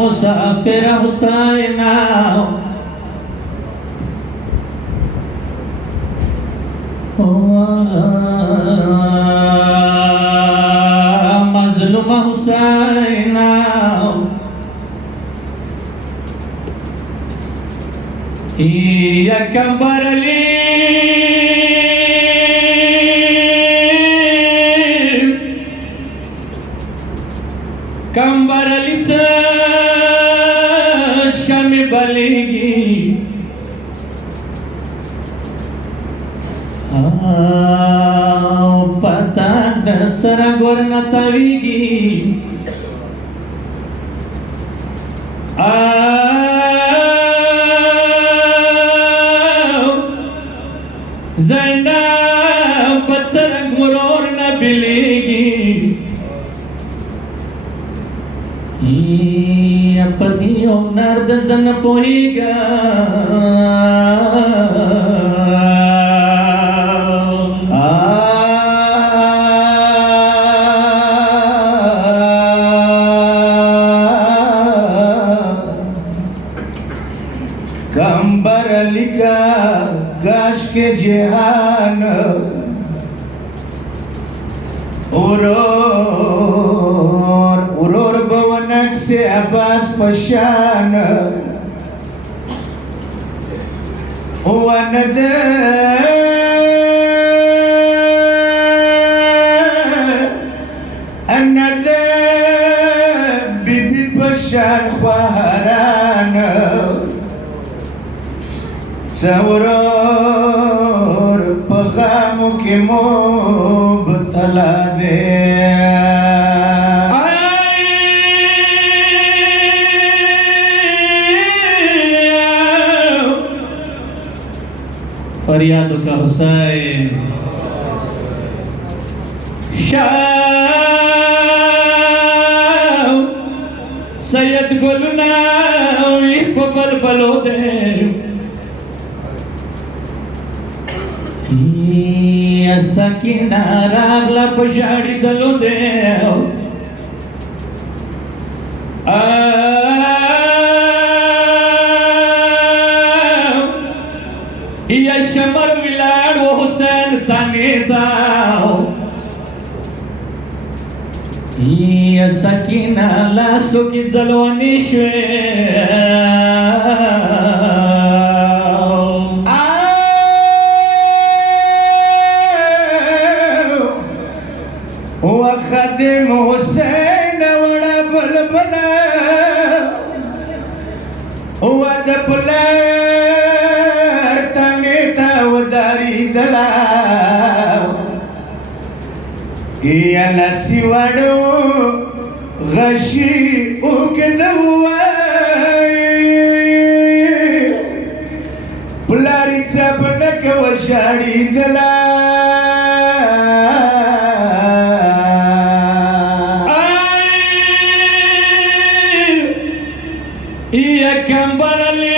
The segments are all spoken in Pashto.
مسافر حسین مظلوم حسین یا کمبر علی کمبر علی شمی بلیگی پتاک در سر گورنا تاویگی زینب بسرک مرور نبلیگی پدیو نرد زن پوئیگا کمبر علی کا گاش کے جہان ورور بونک سے عباس پشان وند اند بی بی پشان خواهران سورور پغامو کی مبتلا دے فریادو کا حسین شاو سید گلنا وی کو بلبلو دے سکینہ راغلا پشاڑی دلو دے یا شمر ویلار و حسین تانی تاو یا سکینہ لاسو کی زلونی شوے وخدم حسین وڑا بلبلا ود پلار تانیتا وداری دلا یا نسی وڑو غشی اگدوائی پلاری چپنک وشاڑی دلا یا کمبر علی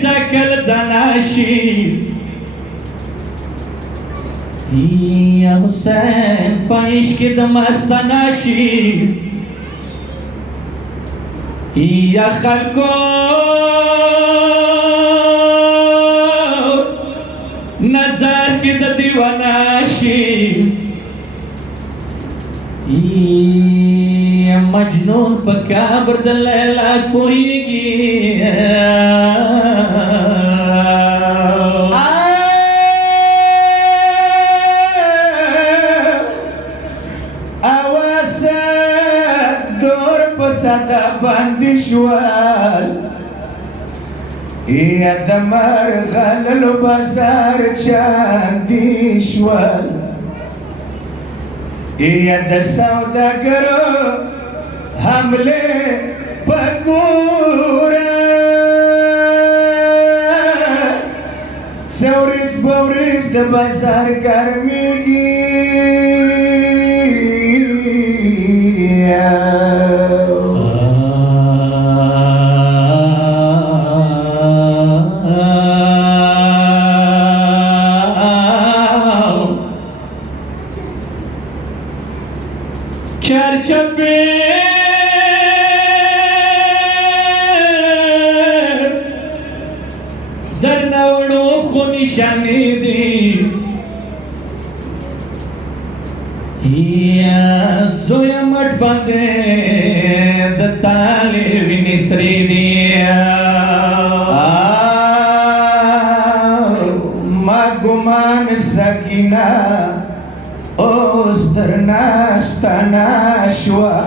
چکل دناشی یا حسین پایش کی دمستناشی یا خلکو نظر کی دیواناشی مجنون پکابر دلیلا پوئیگی آواسا دور پسادا باندشوال یا دمار غلل بازار چاندیشوال یا د سوداګرو حمله پګورا زورج بورج د بازار ګرميږي چرچپه در نوړو خو نشانې دي یا زویا مټ باندې د تالې وینې سرې دي ما ګمان سکینه اوس درنا ستانا شوا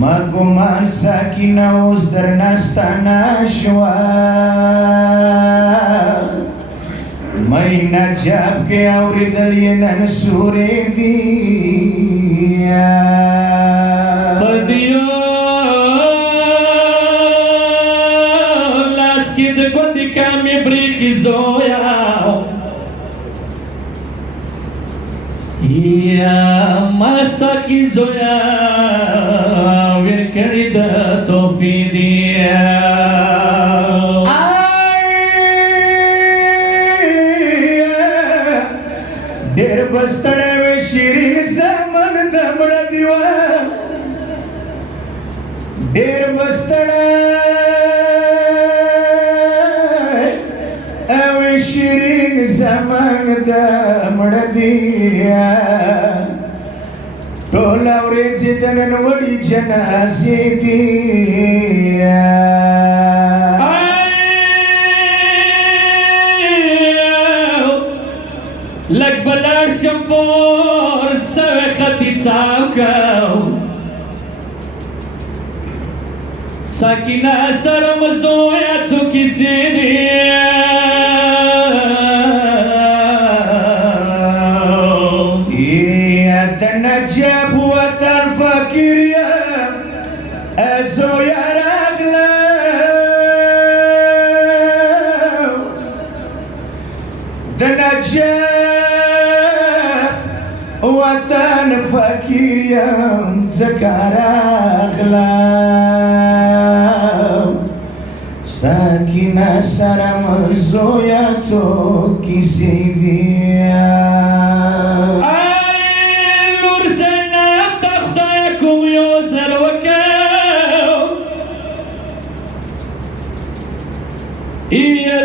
ما ګمان سکینه اوس درنا ستانا شوا مې نجاب کې اورېدل یې نن سورې دي پدیو لاس کې د ګوتې کامې برېښي زویا یا مسا کی زویا ورکړی د توفی دی ډېر بستړی وې شیرین زمن د مړه دیوه ډېر بستړی وې شیرین زمن د مړه دیوه ټول ورځې د نن وړي جنازې دي لږ به لاړ شم پور سوی خطي څاو کوم ساکینه سره مه زویه څو کیسې دي د نجاب وطن فقیر یم زویه راغلم د نجاب وطن فقیر یم ځکه راغلم ساکینه سره مه زویه څو کیسې دي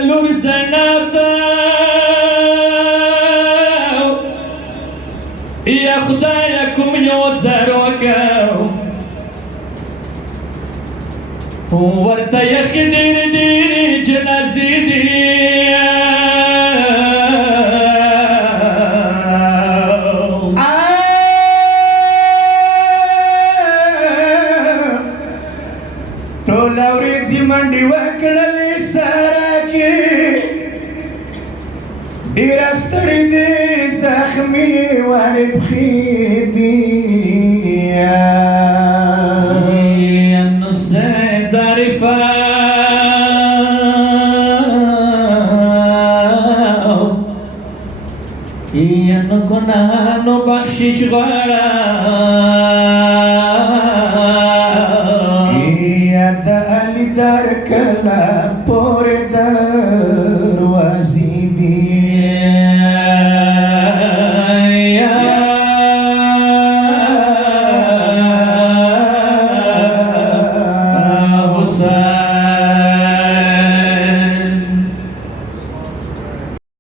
لور زناتا یا خدای کوم یو زر وکاو ورته یخې ډېرې ډېرې جنازې دي ټوله ورځې منډې وکړلې ساره کې ډېره ستړې دي زخمي وړې پښې دي نو زه عارفه نو ګناهانو بخشش غواړم د علی در کلا په